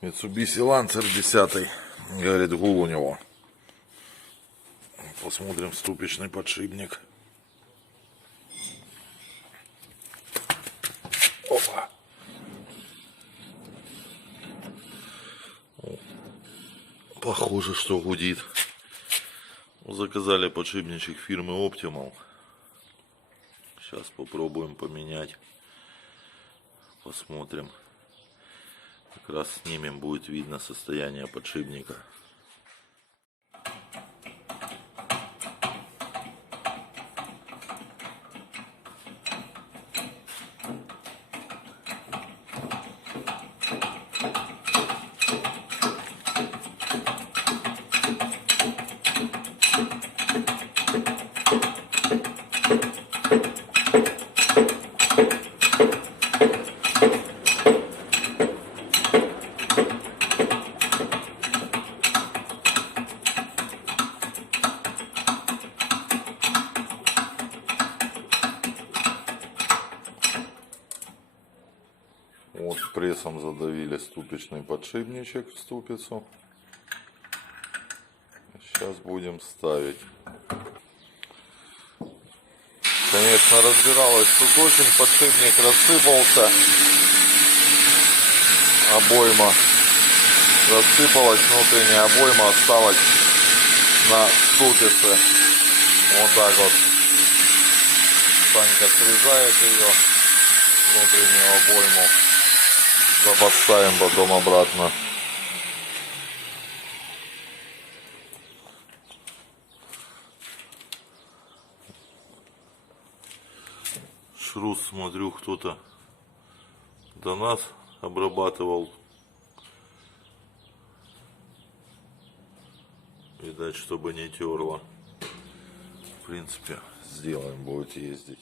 Mitsubishi Lancer 10. Говорит, гул у него. Посмотрим ступичный подшипник. Опа. Похоже, что гудит. Заказали подшипничек фирмы Optimal. Сейчас попробуем поменять. Посмотрим. Как раз снимем, будет видно состояние подшипника. Вот прессом задавили ступичный подшипничек в ступицу. Сейчас будем ставить. Конечно, разбиралось тут очень, подшипник рассыпался. Обойма рассыпалась, внутренняя обойма осталась на ступице. Вот так вот. Санька срезает ее, внутреннюю обойму. Поставим потом обратно. Шрус, смотрю, кто-то до нас обрабатывал. Видать, чтобы не терло. В принципе, сделаем, будет ездить.